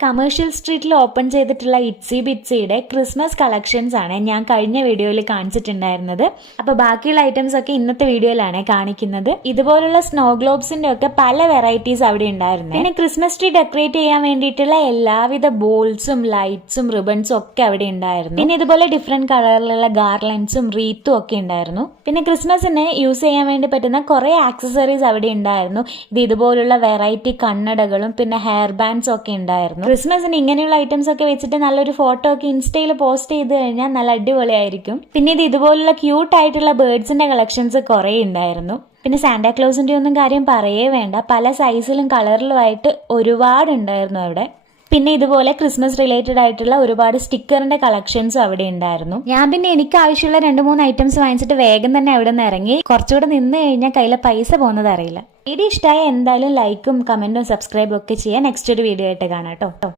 Commercial സ്ട്രീറ്റിൽ open ചെയ്തിട്ടുള്ള ഇറ്റ്സി ബിറ്റ്സിയുടെ Christmas collections ആണ് ഞാൻ കഴിഞ്ഞ വീഡിയോയിൽ കാണിച്ചിട്ടുണ്ടായിരുന്നത്. അപ്പോൾ ബാക്കിയുള്ള ഐറ്റംസ് ഒക്കെ ഇന്നത്തെ വീഡിയോയിലാണ് കാണിക്കുന്നത്. ഇതുപോലുള്ള സ്നോ ഗ്ലോബ്സിന്റെ ഒക്കെ പല വെറൈറ്റീസ് അവിടെ ഉണ്ടായിരുന്നു. പിന്നെ ക്രിസ്മസ് ട്രീ ഡെക്കറേറ്റ് ചെയ്യാൻ വേണ്ടിയിട്ടുള്ള എല്ലാവിധ ബോൾസും ലൈറ്റ്സും റിബൺസും ഒക്കെ അവിടെ ഉണ്ടായിരുന്നു. പിന്നെ ഇതുപോലെ ഡിഫറെന്റ് കളറിലുള്ള ഗാർലൻഡ്സും റീത്തും ഒക്കെ ഉണ്ടായിരുന്നു. പിന്നെ ക്രിസ്മസിന് യൂസ് ചെയ്യാൻ വേണ്ടി പറ്റുന്ന കുറെ ആക്സസറീസ് അവിടെ ഉണ്ടായിരുന്നു. ഇതുപോലുള്ള വെറൈറ്റി കണ്ണടകളും പിന്നെ ഹെയർ ബാൻഡ്സും ഒക്കെ ഉണ്ടായിരുന്നു. ക്രിസ്മസിന് ഇങ്ങനെയുള്ള ഐറ്റംസ് ഒക്കെ വെച്ചിട്ട് നല്ലൊരു ഫോട്ടോ ഒക്കെ ഇൻസ്റ്റയിൽ പോസ്റ്റ് ചെയ്ത് കഴിഞ്ഞാൽ നല്ല അടിപൊളിയായിരിക്കും. പിന്നെ ഇതുപോലുള്ള ക്യൂട്ട് ആയിട്ടുള്ള ബേർഡ്സിന്റെ കളക്ഷൻസ് കുറെ ഉണ്ടായിരുന്നു. പിന്നെ സാന്റാക്ലോസിന്റെ ഒന്നും കാര്യം പറയേ വേണ്ട, പല സൈസിലും കളറിലും ആയിട്ട് ഒരുപാട് ഉണ്ടായിരുന്നു അവിടെ. പിന്നെ ഇതുപോലെ ക്രിസ്മസ് റിലേറ്റഡ് ആയിട്ടുള്ള ഒരുപാട് സ്റ്റിക്കറിന്റെ കളക്ഷൻസും അവിടെ ഉണ്ടായിരുന്നു. ഞാൻ പിന്നെ എനിക്ക് ആവശ്യമുള്ള 2-3 ഐറ്റംസ് വാങ്ങിച്ചിട്ട് വേഗം തന്നെ അവിടെ നിന്ന് ഇറങ്ങി. കുറച്ചുകൂടെ നിന്ന് കഴിഞ്ഞാൽ കയ്യിലെ പൈസ പോകുന്നത് അറിയില്ല. വീഡിയോ ഇഷ്ടമായ എന്തായാലും ലൈക്കും കമന്റും സബ്സ്ക്രൈബും ഒക്കെ ചെയ്യാൻ നെക്സ്റ്റ് ഒരു വീഡിയോ ആയിട്ട് കാണാം കേട്ടോ.